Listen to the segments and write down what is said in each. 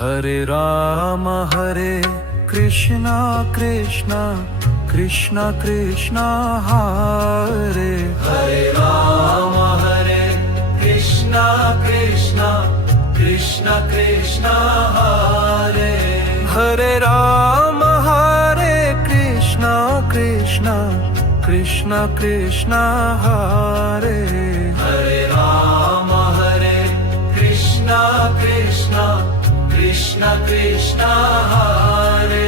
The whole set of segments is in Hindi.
हरे कृष्णा कृष्णा कृष्णा कृष्णा हरे हरे राम हरे कृष्णा कृष्णा कृष्णा कृष्णा हरे हरे राम हरे कृष्णा कृष्णा कृष्णा कृष्णा हरे हरे राम हरे कृष्णा कृष्णा कृष्णा कृष्णा हरे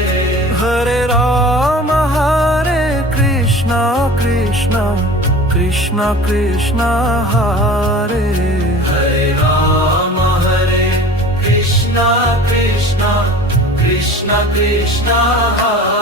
हरे राम हरे कृष्णा कृष्णा कृष्णा कृष्णा हरे हरे राम हरे कृष्णा कृष्णा कृष्णा कृष्णा हरे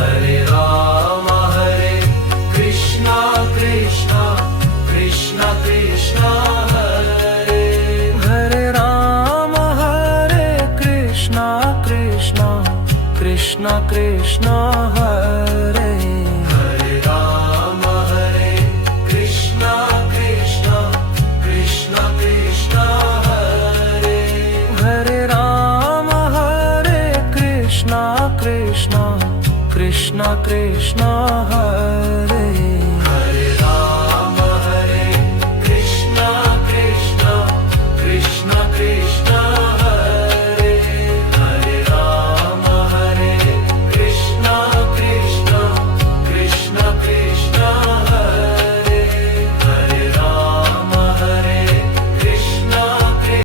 हरे राम हरे कृष्णा कृष्णा कृष्णा कृष्णा हरे हरे राम हरे कृष्णा कृष्णा कृष्णा कृष्णा हरे